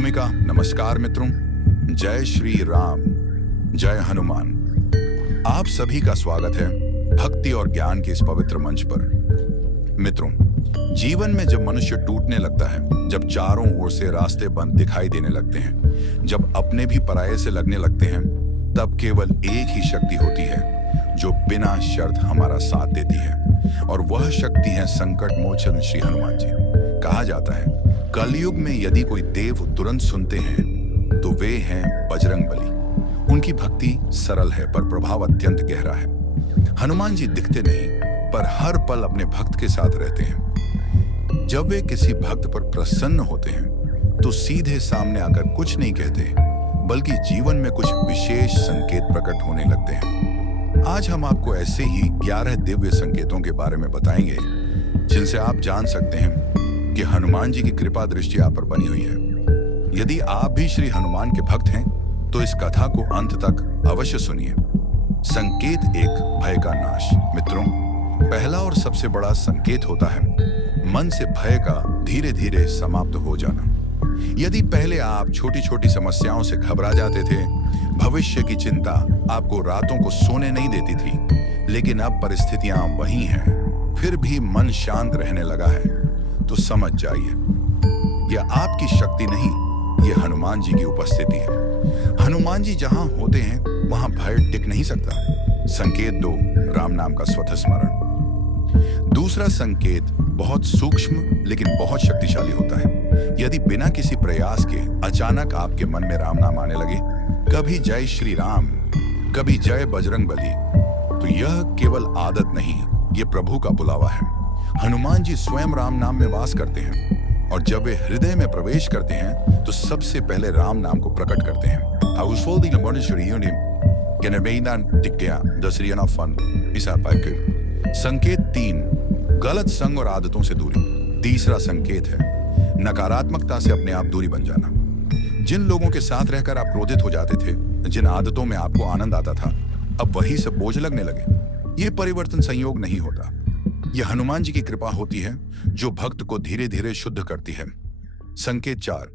भूमिका। नमस्कार मित्रों, जय श्री राम, जय हनुमान। आप सभी का स्वागत है भक्ति और ज्ञान के इस पवित्र मंच पर। मित्रों, जीवन में जब मनुष्य टूटने लगता है, जब चारों ओर से रास्ते बंद दिखाई देने लगते हैं, जब अपने भी पराये से लगने लगते हैं, तब केवल एक ही शक्ति होती है जो बिना शर्त हमारा साथ देती है, और वह शक्ति है संकट मोचन श्री हनुमान जी। कहा जाता है, कलयुग में यदि कोई देव तुरंत सुनते हैं तो वे हैं बजरंग बली। उनकी भक्ति सरल है पर प्रभाव अत्यंत गहरा है। हनुमान जी दिखते नहीं पर हर पल अपने भक्त के साथ रहते हैं। जब वे किसी भक्त पर प्रसन्न होते हैं तो सीधे सामने आकर कुछ नहीं कहते, बल्कि जीवन में कुछ विशेष संकेत प्रकट होने लगते हैं। आज हम आपको ऐसे ही 11 दिव्य संकेतों के बारे में बताएंगे जिनसे आप जान सकते हैं कि हनुमान जी की कृपा दृष्टि आप पर बनी हुई है। यदि आप भी श्री हनुमान के भक्त हैं तो इस कथा को अंत तक अवश्य सुनिए। संकेत 1, भय का नाश। मित्रों, पहला और सबसे बड़ा संकेत होता है मन से भय का धीरे धीरे समाप्त हो जाना। यदि पहले आप छोटी छोटी समस्याओं से घबरा जाते थे, भविष्य की चिंता आपको रातों को सोने नहीं देती थी, लेकिन अब परिस्थितियां वही हैं, फिर भी मन शांत रहने लगा है, तो समझ जाइए यह आपकी शक्ति नहीं, यह हनुमान जी की उपस्थिति है। हनुमान जी जहां होते हैं वहां भय टिक नहीं सकता। संकेत 2, राम नाम का स्वतः स्मरण। दूसरा संकेत बहुत सूक्ष्म लेकिन बहुत शक्तिशाली होता है। यदि बिना किसी प्रयास के अचानक आपके मन में राम नाम आने लगे, कभी जय श्री राम, कभी जय बजरंग बली, तो यह केवल आदत नहीं, यह प्रभु का बुलावा है। हनुमान जी स्वयं राम नाम में वास करते हैं, और जब वे हृदय में प्रवेश करते हैं तो सबसे पहले राम नाम को प्रकट करते हैं। संकेत 3, गलत संग और आदतों से दूरी। तीसरा संकेत है नकारात्मकता से अपने आप दूरी बन जाना। जिन लोगों के साथ रहकर आप क्रोधित हो जाते थे, जिन आदतों में आपको आनंद आता था, अब वही सब बोझ लगने लगे। ये परिवर्तन संयोग नहीं होता, यह हनुमान जी की कृपा होती है जो भक्त को धीरे धीरे शुद्ध करती है। संकेत 4,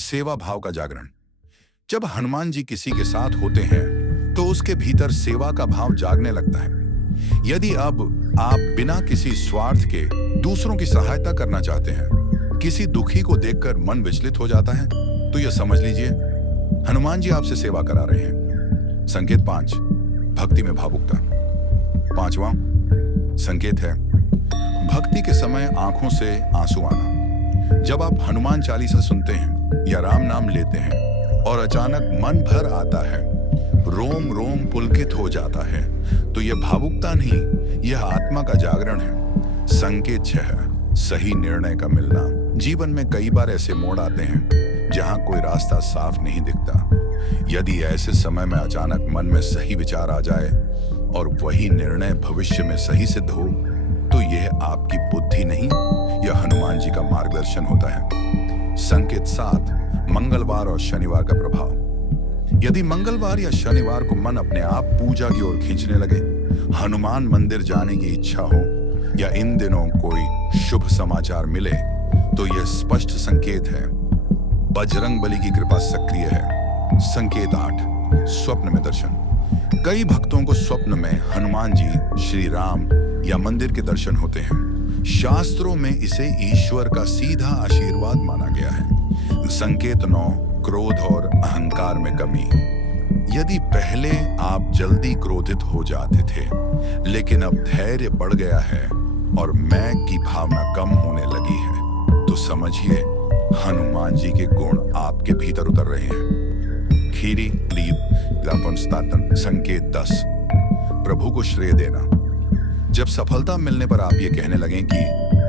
सेवा भाव का जागरण। जब हनुमान जी किसी के साथ होते हैं तो उसके भीतर सेवा का भाव जागने लगता है। यदि अब आप बिना किसी स्वार्थ के दूसरों की सहायता करना चाहते हैं, किसी दुखी को देखकर मन विचलित हो जाता है, तो यह समझ लीजिए हनुमान जी आपसे सेवा करा रहे हैं। संकेत 5, भक्ति में भावुकता। 5वां संकेत है भक्ति के समय आंखों से आंसू आना। जब आप हनुमान चालीसा सुनते हैं या राम नाम लेते हैं और अचानक मन भर आता है, रोम रोम पुलकित हो जाता है, तो यह भावुकता नहीं, यह आत्मा का जागरण है। संकेत 6, सही निर्णय का मिलना। जीवन में कई बार ऐसे मोड़ आते हैं जहां कोई रास्ता साफ नहीं दिखता। यदि ऐसे समय में अचानक मन में सही विचार आ जाए और वही निर्णय भविष्य में सही सिद्ध हो, तो यह आपकी बुद्धि नहीं, यह हनुमान जी का मार्गदर्शन होता है। संकेत 7, मंगलवार और शनिवार का प्रभाव। यदि मंगलवार या शनिवार को मन अपने आप पूजा की ओर खींचने लगे, हनुमान मंदिर जाने की इच्छा हो, या इन दिनों कोई शुभ समाचार मिले, तो यह स्पष्ट संकेत है बजरंग बली की कृपा सक्रिय है। संकेत 8, स्वप्न में दर्शन। कई भक्तों को स्वप्न में हनुमान जी, श्री राम या मंदिर के दर्शन होते हैं। शास्त्रों में इसे ईश्वर का सीधा आशीर्वाद माना गया है। संकेत 9, क्रोध और अहंकार में कमी। यदि पहले आप जल्दी क्रोधित हो जाते थे, लेकिन अब धैर्य बढ़ गया है और मैं की भावना कम होने लगी है, तो समझिए हनुमान जी के गुण आपके भीतर उतर रहे हैं। खीरी संकेत 10, प्रभु को श्रेय देना। जब सफलता मिलने पर आप ये कहने लगें कि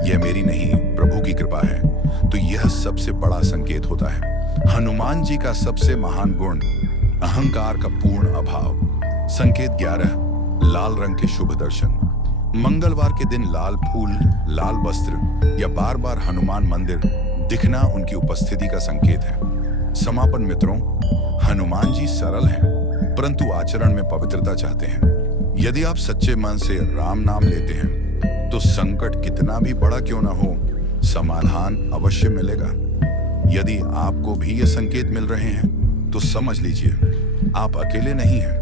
यह मेरी नहीं, प्रभु की कृपा है, तो यह सबसे बड़ा संकेत होता है। हनुमान जी का सबसे महान गुण अहंकार का पूर्ण अभाव। संकेत 11, लाल रंग के शुभ दर्शन। मंगलवार के दिन लाल फूल, लाल वस्त्र या बार बार हनुमान मंदिर दिखना उनकी उपस्थिति का संकेत है। समापन मित्रों, हनुमान जी सरल हैं, परंतु आचरण में पवित्रता चाहते हैं। यदि आप सच्चे मन से राम नाम लेते हैं तो संकट कितना भी बड़ा क्यों ना हो, समाधान अवश्य मिलेगा। यदि आपको भी ये संकेत मिल रहे हैं तो समझ लीजिए आप अकेले नहीं हैं।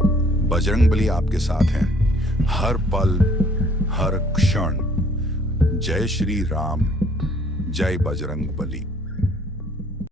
बजरंगबली आपके साथ हैं हर पल, हर क्षण। जय श्री राम, जय बजरंगबली।